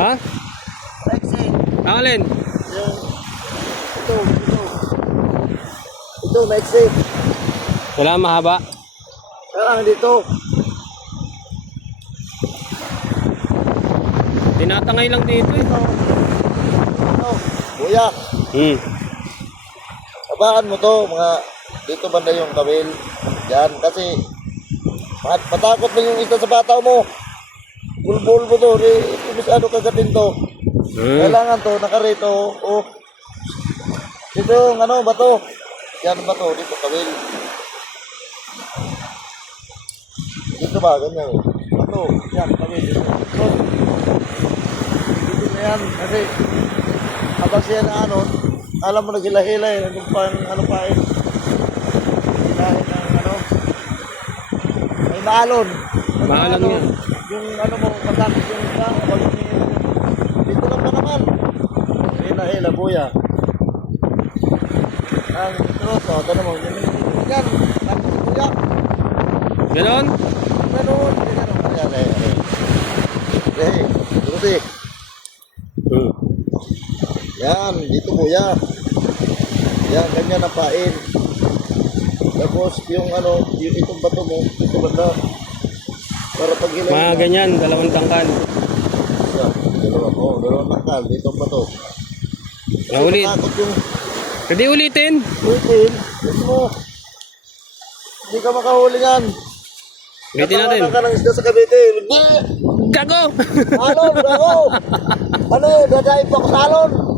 Ha? Lexi. Alin? Yung, ito. Ito, Lexi. Wala mahaba. Kaya dito. Tinatangay lang dito eh. Ito, kuya. Tabakan mo to, mga dito banda yung kawil. Yan, kasi matakot na yung isa sa bata mo. Bulbul mo to, masyado kagatin to. Kailangan to, nakarito. Oh. Dito yung ano, bato. Yan bato, dito kawil. Dito ba, ganyan. Bato, yan, kawil. Dito na yan, kasi habang siya na ano, alam mo naghila-hila eh, ano pa eh. Hilahin ng ano, may maalon. Maalon yan. Yung ano mo, matakot yung isa, wag yung dito lang ba naman? Hila-hila, buya. Ang troso, tanong mo, yan, buya. Ganon? Ganon, yan, Rudy. Yan, dito kuya. Yan, ganyan ang pain. Tapos yung ano, yung itong bato mo, ito banda. Para pag hilahin Mga ganyan, dalawang tangkal. Dalawang tangkal, dito ang bato. Naulit. Takot yung Pwede ulitin. ulitin, ito mo. Hindi ka makahuli yan. Ulitin natin. Natawanan ka ng isda sa Cavite. Hindi! Gago! Alon, gago! Ano yun, dadahin pa ko sa alon?